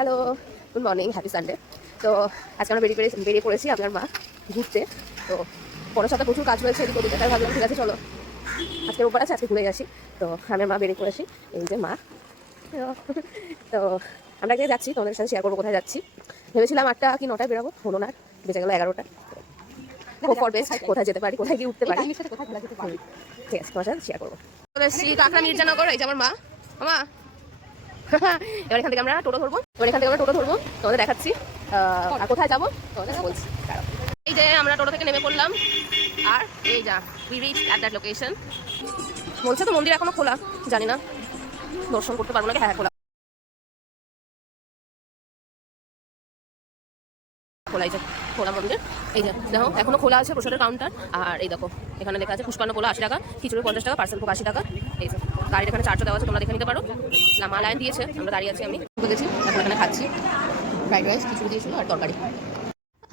Hello, good morning, happy Sunday. তো আজকে আমরা বেরিয়ে পড়েছি আমি আর মা ঘুরতে। তো পরের সপ্তাহে প্রচুর কাজ রয়েছে এদিক ওদিকে, তাই ভাবলাম ঠিক আছে চলো আজকে রোববার আছে, আজকে ঘুরে আসি। তো আমি আর মা বেরিয়ে পড়েছি, এই যে মা। তো আমরা আজকে যাচ্ছি, তোমাদের সাথে শেয়ার করবো কোথায় যাচ্ছি। ভেবেছিলাম 8টা কি 9টায় বেরোবো, হলো না, বেঁচে গেলো 11টা। ফর বেস্ট, কোথায় যেতে পারি, কোথায় গিয়ে উঠতে পারি, ঠিক আছে তোমার সাথে শেয়ার করবো। কাঁকড়া মির্জানগর, এই যে আমার মা। মা এবার এখান থেকে আমরা টোটো ধরবো, তোমাদের দেখাচ্ছি আর কোথায় যাবো তোমাদের বলছি। এই যে আমরা টোটো থেকে নেমে পড়লাম, আর এই যা we reach at that location. বলছে তো মন্দির এখনো খোলা, জানি না দর্শন করতে পারবো নাকি। হ্যাঁ খোলা, এই যে খোলা মন্দির। এই যে দেখো এখনো খোলা আছে প্রসাদের কাউন্টার। আর এই দেখো এখানে লেখা আছে পুষ্পান্ন পোলা 80 টাকা, খিচুড়ি 50 টাকা, পার্সেল ভোগ 80 টাকা। এই যে গাড়ির এখানে চার্জও দেওয়া আছে, তোমরা দেখে নিতে পারো। মা লাইন দিয়েছে, আমরা দাঁড়িয়ে আছি, আমি গেছি এখন এখানে খাচ্ছি ফ্রাইড রাইস, খিচুড়ি দিয়েছিল আর তরকারি।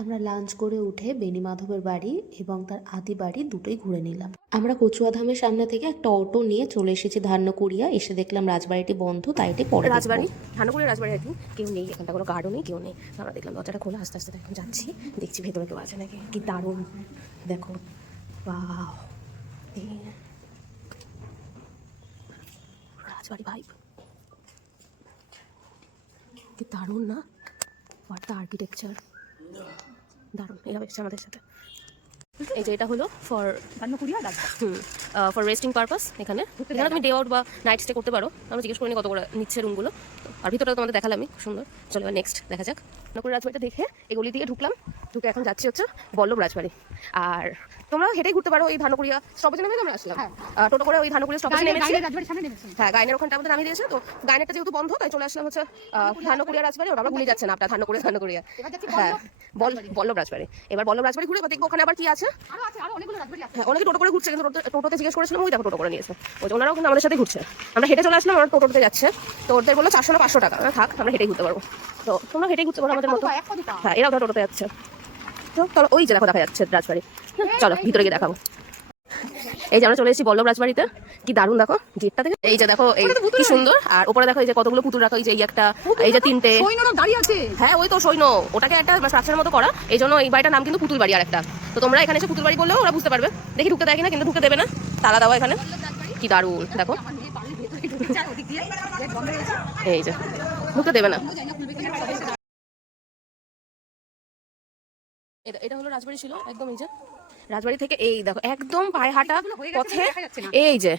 আমরা লাঞ্চ করে উঠে বেনি মাধবের বাড়ি এবং তার আদি বাড়ি দুটোই ঘুরে নিলাম। আমরা কচুয়াধামের সামনে থেকে একটা অটো নিয়ে চলে এসেছি ধান্যকুড়িয়া। এসে দেখলাম রাজবাড়িটি বন্ধ, তাই এটি পরে রাজবাড়ি, ধান্যকুড়িয়া রাজবাড়ি আর কি, কেউ নেই এখানটা, কোনো গার্ডও নেই, কেউ নেই। আমরা দেখলাম দরজাটা খোলা, আস্তে আস্তে এখন যাচ্ছি, দেখছি ভেতরে কেউ আছে নাকি। কি দারুণ দেখো, ওয়াও, রাজবাড়ি ভাইব, কি দারুণ না, হোয়াট দ্য আর্কিটেকচার, দারুণ। এরা এসছে আমাদের সাথে। এই যে এটা হলো ফর রেস্টিং পারপাস। এখানে তুমি ডে আউট বা নাইট স্টে করতে পারো। আমরা জিজ্ঞেস করিনি কত করে নিচ্ছে রুমগুলো। আর ভিতরটা তোমাদের দেখালাম, খুব সুন্দর। চলো এবার নেক্সট দেখা যাক। ধান্যকুড়ি রাজবাড়িটা দেখে এগুলি দিয়ে ঢুকলাম, ঢুকে এখন যাচ্ছি হচ্ছে বল্লভ রাজবাড়ি। আর তোমরা হেঁটেই ঘুরতে পারো, এই ধান্যকুড়িয়া স্টপেজে নেমে আমরা আসলাম, টোটো করে ওই ধান্যকুড়িয়া স্টপেজে নেমেছি। হ্যাঁ, গাইনের ওখানটা আমাদের নামিয়ে দিয়েছে, তো গাইনেরটা যেহেতু বন্ধ তাই চলে আসলাম হচ্ছে ধান্যকুড়িয়া রাজবাড়ি। ওরা ভুলে যাচ্ছে না আপনার ধান্যকুড়িয়া। হ্যাঁ, বল্লভ রাজবাড়ি। এবার বল্লভ রাজবাড়ি ঘুরে দেখবো ওখানে আবার কি আছে। হ্যাঁ, অনেকে টোটো করে ঘুরছে, কিন্তু টোটোতে জিজ্ঞেস করেছিলাম, ওই দেখো টোটো করে নিয়েছে, ওই ওনারাও কিন্তু আমাদের সাথে ঘুরছে। আমরা হেঁটে চলে আসলাম, আমরা টোটোতে যাচ্ছে, তো ওদের বললো 400 না 500 টাকা। থাক, আমরা হেঁটেই ঘুরতে পারবো। তো তোমরা হেঁটেই ঘুরতে পারো আমাদের মতো। হ্যাঁ, এরাও তো টোটোতে যাচ্ছে। তো চলো, ওই যে দেখো দেখা যাচ্ছে রাজবাড়ি। চলো ভিতরে গিয়ে দেখাবো। এই যে আমরা চলে এসেছি বল্লভ রাজবাড়িতে, কি দারুণ দেখো গেটটা থেকে। এই যে দেখো এই কি সুন্দর, আর উপরে দেখো এই যে কতগুলো পুতুল রাখা, এই যে একটা, এই যে 3টে দাঁড়িয়ে আছে। হ্যাঁ, ওই তো সৈন্য, ওটাকে একটা স্ট্রাকচারের মতো করা, এই জন্য এই বাড়িটার নাম কিন্তু পুতুল বাড়ি। আর একটা, তো তোমরা এখানে এসে পুতুল বাড়ি বললেও ওরা বুঝতে পারবে। দেখি ঢুকতে দেয় কিনা, কিন্তু ঢুকতে দেবে না, তালা দেওয়া এখানে। কি দারুণ দেখো, এই যে ঢুকতে দেবে না। এটা হলো রাজবাড়ি ছিল একদম। এই যে রাজবাড়ি থেকে এই দেখো একদম পায়ে হাঁটা পথে, এই যে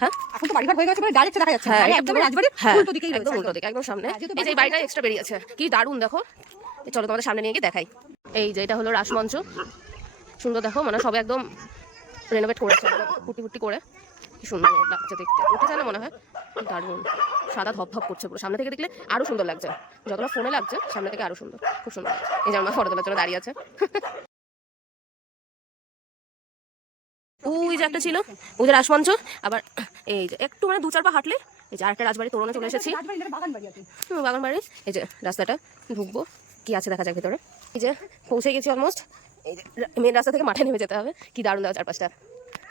হ্যাঁ একদম উল্টো দিকে, একদম সামনে। এই যে বাড়িটা এক্সট্রা বেরিয়েছে, কি দারুণ দেখো। চলো তোমাদের সামনে নিয়ে গিয়ে দেখাই। এই যে এটা হলো রাসমঞ্চ, সুন্দর দেখো, মানে সব একদম রেনোভেট করেছে, ফুটি করে, কি সুন্দর লাগছে দেখতে। উঠে যায় না মনে হয়, কি দারুণ, সাদা ধপ করছে পুরো। সামনে থেকে দেখলে আরো সুন্দর লাগছে, যতটা ফোনে লাগছে সামনে থেকে আরো সুন্দর, খুব সুন্দর লাগছে। এই যে আমার ফটো তোলার জন্য দাঁড়িয়ে আছে। ওই যে একটা ছিল, ওই যে রাসমঞ্চ। আবার এই যে একটু মানে 2-4 পা হাঁটলে এই যে আরেকটা রাজবাড়ি তোরণে চলে এসেছি, বাগান বাড়ি। এই যে রাস্তাটা ঢুকবো, কি আছে দেখা যাক ভেতরে। এই যে পৌঁছে গেছি অলমোস্ট। এই যে মেন রাস্তা থেকে মাঠে নেমে যেতে হবে, কি দারুণ দেওয়া চারপাশটা,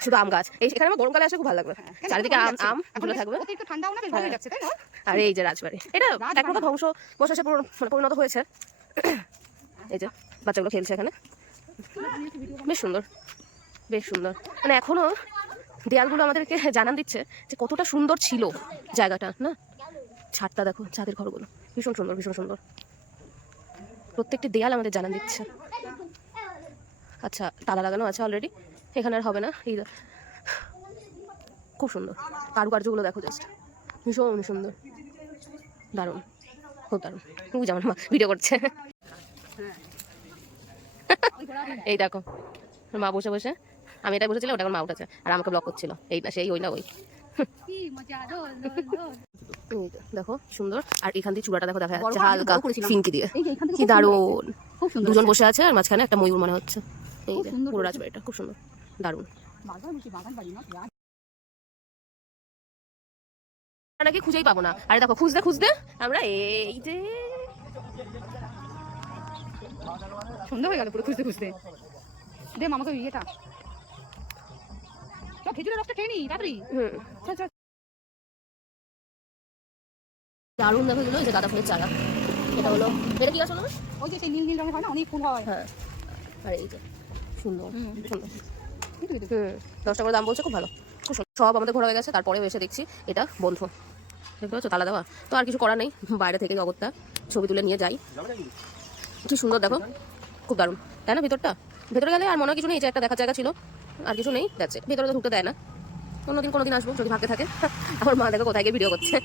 শুধু আম গাছ। এখানে আমার গরমকালে আসলে খুব ভালো লাগবে, চারিদিকে আম গুলো থাকবে। আর এই যে রাজবাড়ি, এটা এক প্রকার ধ্বংসাবশেষে পরিণত হয়েছে। এই যে বাচ্চাগুলো খেলছে এখানে, বেশ সুন্দর, বেশ সুন্দর। মানে এখনো দেয়ালগুলো আমাদেরকে জানান দিচ্ছে যে কতটা সুন্দর ছিল জায়গাটা না। ছাদটা দেখো, ছাদের ঘরগুলো ভীষণ সুন্দর, ভীষণ সুন্দর। প্রত্যেকটি দেয়াল আমাদের জানান দিচ্ছে। আচ্ছা, তালা লাগানো আছে অলরেডি, এখানে আর হবে না। এই খুব সুন্দর কারুকার্যগুলো দেখো, জাস্ট ভীষণ সুন্দর, দারুণ, খুব দারুণ। ওই যেমন মা ভিডিও করছে, এই দেখো মা বসে বসে, আমি এটা বসেছিলাম, ওটা আমার মা উঠেছে আর আমাকে ব্লক করছিল। এই না সেই, ওই না ওই। দেখো সুন্দর। আর এখান দিয়ে চূড়াটা দেখো দেখা যাচ্ছে হালকা ফিনকি দিয়ে, কি দারুণ। দুজন বসে আছে আর মাঝখানে একটা ময়ূর মনে হচ্ছে। এই যে পুরো রাজবাড়িটা খুব সুন্দর, দারুণ। নাকি খুঁজেই পাবো না। আরে দেখো খুঁজতে খুঁজতে আমরা এই যে সন্ধ্যা হয়ে গেল পুরো খুঁজতে খুঁজতে। দে মামাকে ইয়েটা, চল খেজুরের রসটা খেয়ে নি তাড়াতাড়ি। চল চল। দারুণ দেখো এগুলো, এই যে গাঁদা ফুলের চারা, এটা হলো, এটা কি গাছ হলো? ওই যে সেই নীল নীল রঙের হয় না, অনেক ফুল হয়। হ্যাঁ, আর এই যে সুন্দর সুন্দর। কিন্তু কিন্তু 10 টাকা করে দাম বলছে, খুব ভালো, খুব সুন্দর। সব আমাদের ঘোরা হয়ে গেছে, তারপরেও এসে দেখছি এটা বন্ধ। দেখতে পাচ্ছ তালা দেওয়া, তো আর কিছু করার নেই, বাইরে থেকে জগৎটা ছবি তুলে নিয়ে যাই। কি সুন্দর দেখো, খুব দারুণ তাই না? ভেতরে গেলে আর মনে হয় কিছু নেই, যে একটা দেখার জায়গা ছিল, আর কিছু নেই, যাচ্ছে ভেতরে তো ঢুকতে দেয় না। অন্যদিন কোনোদিন আসবো যদি ভাগ্যে থাকে। আমার মা দেখো কোথায় গিয়ে ভিডিও করছে।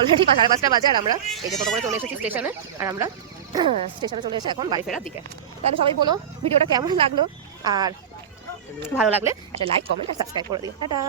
অলরেডি 5:30 বাজে, আর আমরা এই যে কত করে চলে এসেছি স্টেশনে, আর আমরা স্টেশনে চলে এসে এখন বাড়ি ফেরার দিকে। তাহলে সবাই বলো ভিডিওটা কেমন লাগলো, আর ভালো লাগলে একটা লাইক, কমেন্ট আর সাবস্ক্রাইব করে দিও। টাটা।